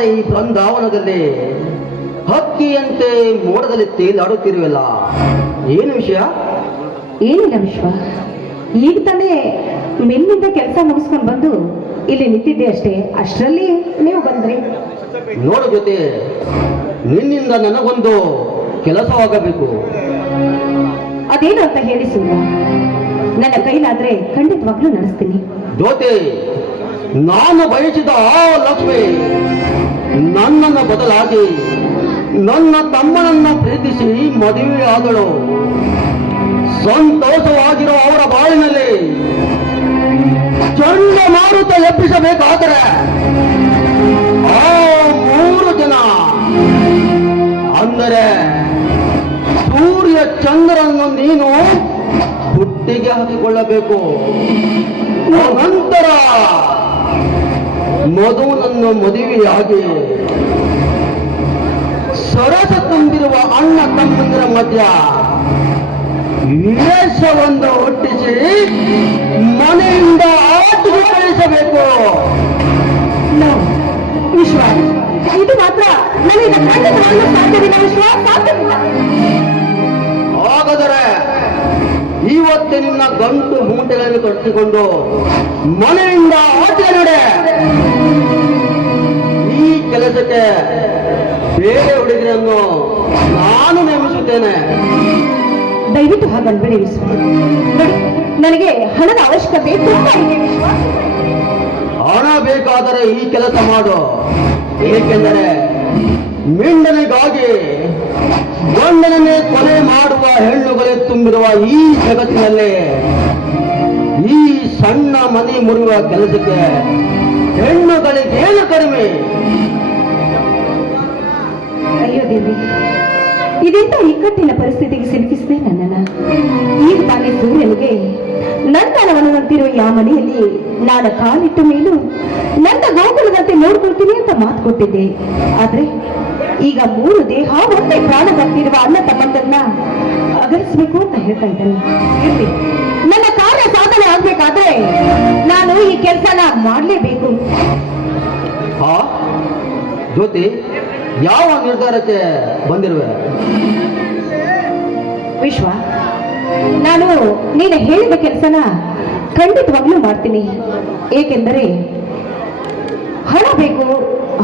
ಸುಂದರವಾದ ಈ ಬೃಂದಾವನದಲ್ಲಿ ಹಕ್ಕಿಯಂತೆ ಮೋಡದಲ್ಲಿ ತೇಲಾಡುತ್ತಿರುವಲ್ಲ, ಏನು ವಿಷಯ? ಏನಿಲ್ಲ ವಿಶ್ವ, ಈಗ ತಾನೇ ಮೆಲ್ಲಿಂದ ಕೆಲಸ ಮುಗಿಸ್ಕೊಂಡು ಬಂದು ಇಲ್ಲಿ ನಿಂತಿದ್ದೆ ಅಷ್ಟೇ. ಅಷ್ಟರಲ್ಲಿ ನೀವು ಬಂದ್ರಿ. ನೋಡು ಜೊತೆ, ನಿನ್ನಿಂದ ನನಗೊಂದು ಕೆಲಸವಾಗಬೇಕು. ಅದೇನು ಅಂತ ಹೇಳಿ ಸೂರ್ಯ, ನನ್ನ ಕೈಲಾದ್ರೆ ಖಂಡಿತವಾಗ್ಲೂ ನಡೆಸ್ತೀನಿ. ಜ್ಯೋತಿ, ನಾನು ಬಯಸಿದ ಆ ಲಕ್ಷ್ಮಿ ನನ್ನನ್ನು ಬದಲಾಗಿ ನನ್ನ ತಮ್ಮನನ್ನು ಪ್ರೀತಿಸಿ ಮದುವೆ ಆದಳು. ಸಂತೋಷವಾಗಿರೋ ಅವರ ಬಾಳಿನಲ್ಲಿ ಚಂಡಮಾರುತ ಎಬ್ಬಿಸಬೇಕಾದರೆ ಆ 3 ಜನ ಅಂದರೆ ಸೂರ್ಯ ಚಂದ್ರನನ್ನು ನೀನು ಬುಟ್ಟಿಗೆ ಹಾಕಿಕೊಳ್ಳಬೇಕು. ನಂತರ ಮಧುನನ್ನು ಮದುವೆಯಾಗಿ ಸರಸ ತುಂಬಿರುವ ಅಣ್ಣ ತಮ್ಮಂದಿರ ಮಧ್ಯ ವೇಷವನ್ನು ಹುಟ್ಟಿಸಿ ಮನೆಯಿಂದ ಆಚೆಗೆ ಕಳಿಸಬೇಕು. ವಿಶ್ವ, ಇದು ಮಾತ್ರ ನನಗೆ ಖಂಡಿತವಾಗಲೂ ಸಾಧ್ಯವಿಲ್ಲ ವಿಶ್ವ, ಸಾಧ್ಯವಿಲ್ಲ. ಹಾಗಾದರೆ ಇವತ್ತಿನ ಗಂಟು ಮೂಟೆಗಳನ್ನು ಕಟ್ಟಿಕೊಂಡು ಮನೆಯಿಂದ ಆಚೆ ನಡೆ. ಈ ಕೆಲಸಕ್ಕೆ ಬೇರೆ ಹುಡುಗರನ್ನು ನಾನು ನೇಮಿಸುತ್ತೇನೆ. ದಯವಿಟ್ಟು ಹಾಗನ್ಬೇಡಿ ವಿಶ್ವ. ನೋಡಿ, ನನಗೆ ಹಣದ ಅವಶ್ಯಕತೆ ತುಂಬಾ ಇದೆ ವಿಶ್ವ. ಹಣ ಬೇಕಾದರೆ ಈ ಕೆಲಸ ಮಾಡು. ಏಕೆಂದರೆ ಮಿಂಡನಿಗಾಗಿ ಗಂಡನನ್ನೇ ಕೊಲೆ ಮಾಡುವ ಹೆಣ್ಣುಗಳೇ ತುಂಬಿರುವ ಈ ಜಗತ್ತಿನಲ್ಲಿ ಈ ಸಣ್ಣ ಮನೆ ಮುರಿಯುವ ಕೆಲಸಕ್ಕೆ ಹೆಣ್ಣುಗಳಿಗೇನು ಕಡಿಮೆ? ಅಯ್ಯೋ ದೇವಿ, ಇದೆಂತ ಇಕ್ಕಟ್ಟಿನ ಪರಿಸ್ಥಿತಿಗೆ ಸಿಲುಕಿಸಿದೆ ನನ್ನನ್ನು. ಈಗ ತಾನೇ ಸೂರ್ಯನಿಗೆ ನಂತರವನ್ನುವಂತಿರುವ ಯಾವ ಮನೆಯಲ್ಲಿ ನಾನು ಕಾಲಿಟ್ಟ ಮೇಲೂ ನನ್ನ ಗೋಕುಲದಂತೆ ನೋಡ್ಕೊಳ್ತೀನಿ ಅಂತ ಮಾತು ಕೊಟ್ಟಿದ್ದೆ. ಆದ್ರೆ ಈಗ 3 ದೇಹ ಒಂದೇ ಪ್ರಾಣ ಬರ್ತಿರುವ ಅಣ್ಣ ತಮ್ಮಂದನ್ನ ಅಗಲಿಸ್ಬೇಕು ಅಂತ ಹೇಳ್ತಾ ಇದ್ದೇನೆ. ಇರ್ಲಿ, ನನ್ನ ಕಾರ್ಯ ಸಾಧನೆ ಆಗ್ಬೇಕಾದ್ರೆ ನಾನು ಈ ಕೆಲಸನ ಮಾಡ್ಲೇಬೇಕು. ಹಾ ಜ್ಯೋತಿ, ಯಾವ ನಿರ್ಧಾರಕ್ಕೆ ಬಂದಿರುವೆ? ವಿಶ್ವ, ನಾನು ನೀನು ಹೇಳಿದ ಕೆಲಸನ ಖಂಡಿತವಾಗ್ಲೂ ಮಾಡ್ತೀನಿ. ಏಕೆಂದರೆ ಹಣ ಬೇಕು.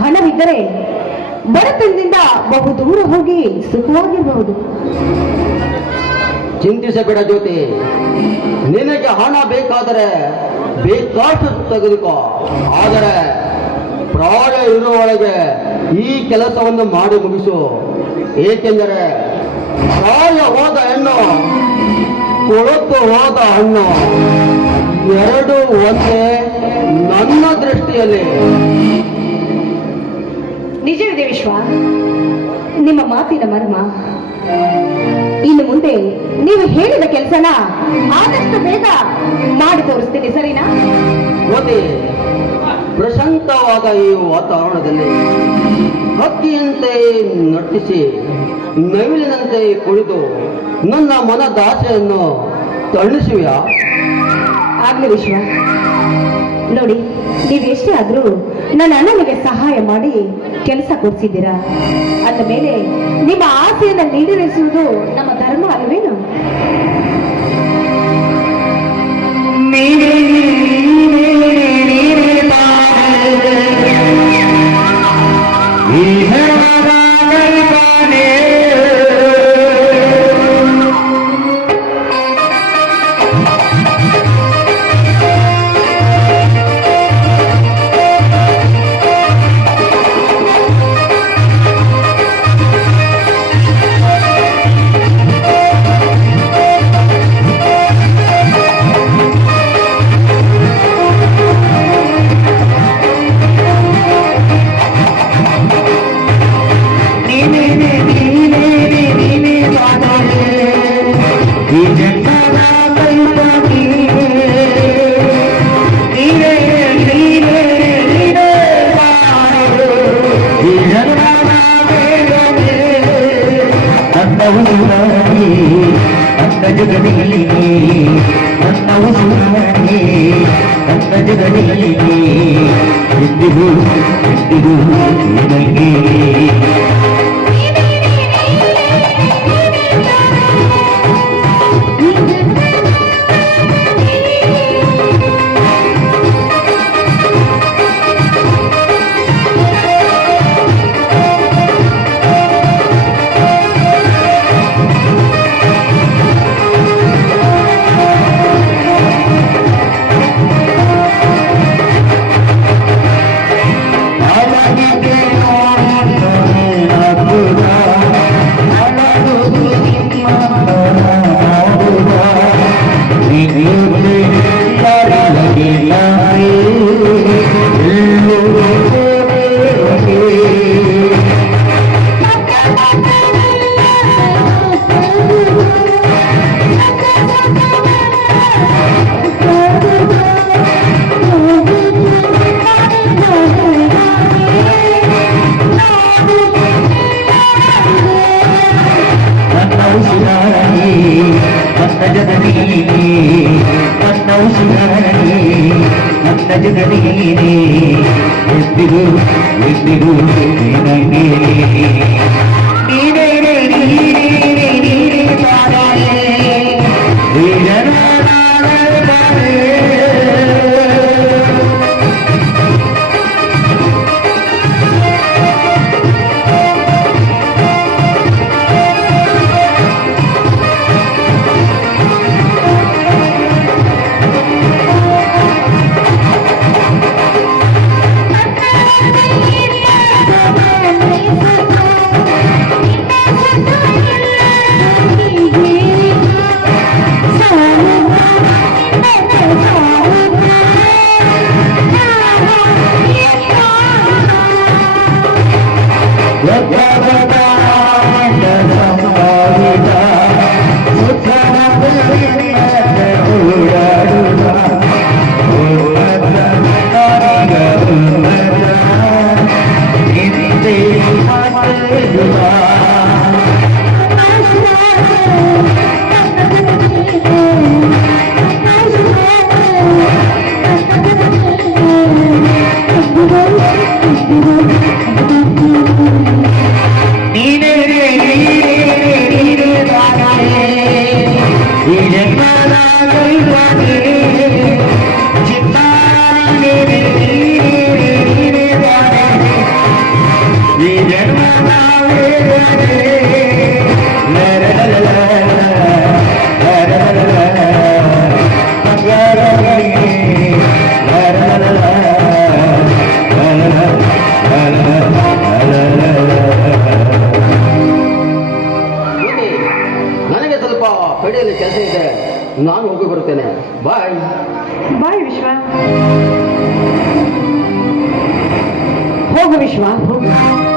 ಹಣವಿದ್ದರೆ ಬಡತನದಿಂದ ಬಹು ದೂರ ಹೋಗಿ ಸುಖವಾಗಿರಬಹುದು. ಚಿಂತಿಸಬೇಡ ಜ್ಯೋತಿ, ನಿನಗೆ ಹಣ ಬೇಕಾದರೆ ಬೇಕಾಷ್ಟು ತೆಗೆದುಕೋ. ಆದರೆ ಪ್ರಾಯ ಇರುವೊಳಗೆ ಈ ಕೆಲಸವನ್ನು ಮಾಡಿ ಮುಗಿಸು. ಏಕೆಂದರೆ ಪ್ರಾಯ ಹೋದ ಹೆಣ್ಣು, ಕೊಳತು ಹೋದ ಹಣ್ಣು ಎರಡು ಒಂದೇ ನನ್ನ ದೃಷ್ಟಿಯಲ್ಲಿ. ನಿಜವಿದೆ ವಿಶ್ವ, ನಿಮ್ಮ ಮಾತಿನ ಮರ್ಮ. ಇನ್ನು ಮುಂದೆ ನೀವು ಹೇಳಿದ ಕೆಲಸನ ಆದಷ್ಟು ಬೇಗ ಮಾಡಿ ತೋರಿಸ್ತೀನಿ, ಸರಿನಾ? ಜ್ಯೋತಿ, ಪ್ರಶಾಂತವಾದ ಈ ವಾತಾವರಣದಲ್ಲಿ ಹಕ್ಕಿಯಂತೆ ನಟಿಸಿ ನವಿಲಿನಂತೆ ಕುಳಿತು ನನ್ನ ಮನದಾಸೆಯನ್ನು ತಣಿಸುವ. ಆಗ್ಲಿ ವಿಶ್ವ. ನೋಡಿ, ನೀವೆಷ್ಟೇ ಆದ್ರೂ ನನ್ನ ಅಣ್ಣನಿಗೆ ಸಹಾಯ ಮಾಡಿ ಕೆಲಸ ಕೊಡಿಸಿದ್ದೀರಾ. ಅಂದ ಮೇಲೆ ನಿಮ್ಮ ಆಸೆಯನ್ನು ಈಡೇರಿಸುವುದು ನಮ್ಮ ಧರ್ಮ ಅಲ್ವೇನು? ಜಗದಲ್ಲಿ ಎಂದಿಗೂ ಎಂದಿಗೂ ನಿನಗೆ ಎಂದಿಗೂ ಎಂದಿಗೂ ನಿನಗೆ ನೀನೇ ನನಗೆ ಸ್ವಲ್ಪ ಪಡೆಯಲು ಕೆಲಸ ಇದೆ, ನಾನು ಹೋಗಿ ಬರುತ್ತೇನೆ. ಬಾಯ್ ಬಾಯ್ ವಿಶ್ವ. ಹೋಗು ವಿಶ್ವ, ಹೋಗು.